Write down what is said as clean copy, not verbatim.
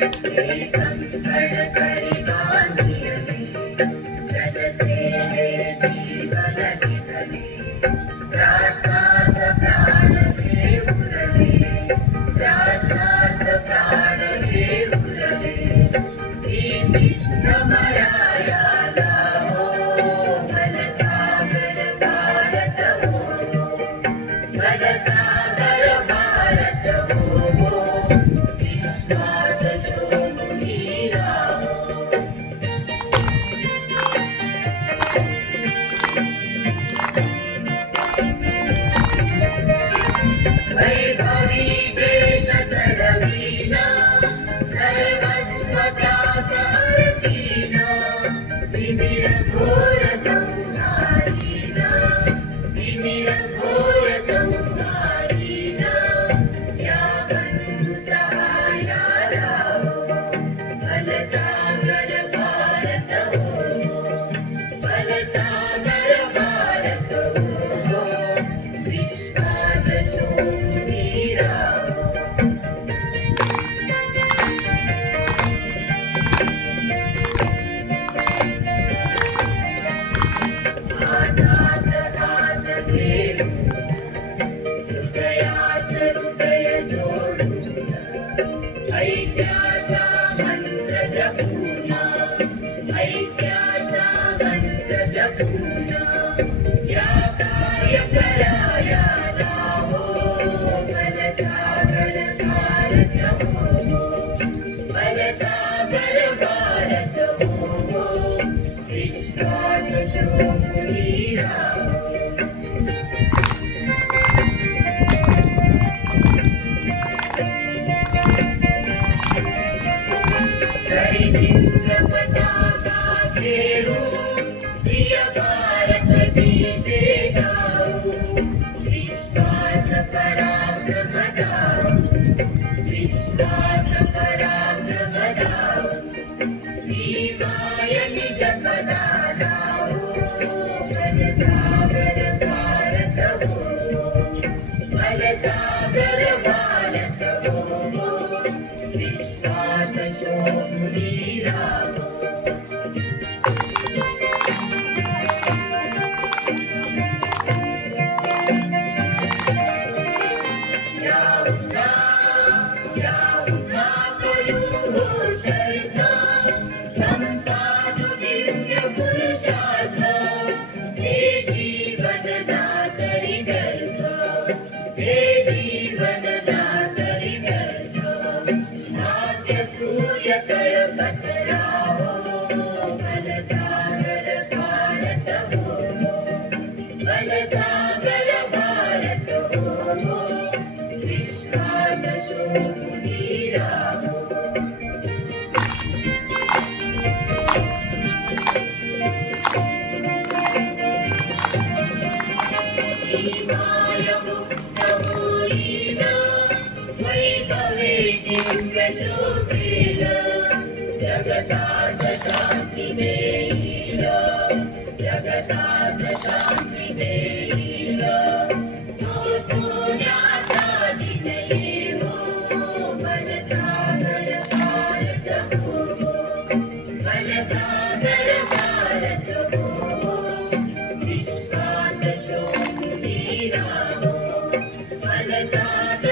कंकण करी बांधियले जगसेवे जीवन दिधले राष्ट्रार्थ प्राण उरले राष्ट्रार्थ प्राण उरले ही सिद्ध मरायाला हो बलसागर भारत हो बलसागर भारत हो विश्वात शोभुनी राहो वैभवी देश चढविना सर्वस्व त्याग अर्पिना तिमिर घोर संहारिना तिमिर घोर संहारिना या बंधु सहायाला हो बलसागर भारत हो बलसागर भारत हो विश्वात शोभुनी राहो हातात हात घेऊन हृदयास हृदय जोडून ऐक्याचा मंत्र जपून ऐक्याचा मंत्र जपून या कार्य करायला हो बलसागर भारत हो बलसागर भारत हो विश्वात शोभुनी राहो तरी चित्र पताका घेऊन प्रिय भारत गीते गाऊ विश्वास पराक्रम दाऊ विश्वास पराक्रम दाऊ ही माय निज पदाला हो बलसागर भारत हो बलसागर भारत हो विश्वात शोभुनी राहो या उन्हा करू हो शर्ता संपादु दिव्य पुरुषार्थ हे जीवन नातरी व्यर्थ हे जीवन नातरी व्यर्थ भाग्य सूर्य तळपत राहो बलसागर भारत हो बलसागर भारत हो विश्वात शोभुनी राहो माय मुक्त होईल वैभवे दिव्य शोभेल जगतास शांती देईल जगतास शांती देईल तो सोन्याचा जिनयी हो बलसागर भारत हो बलसागर भारत हो विश्वात शोभुनी राहो बलसागर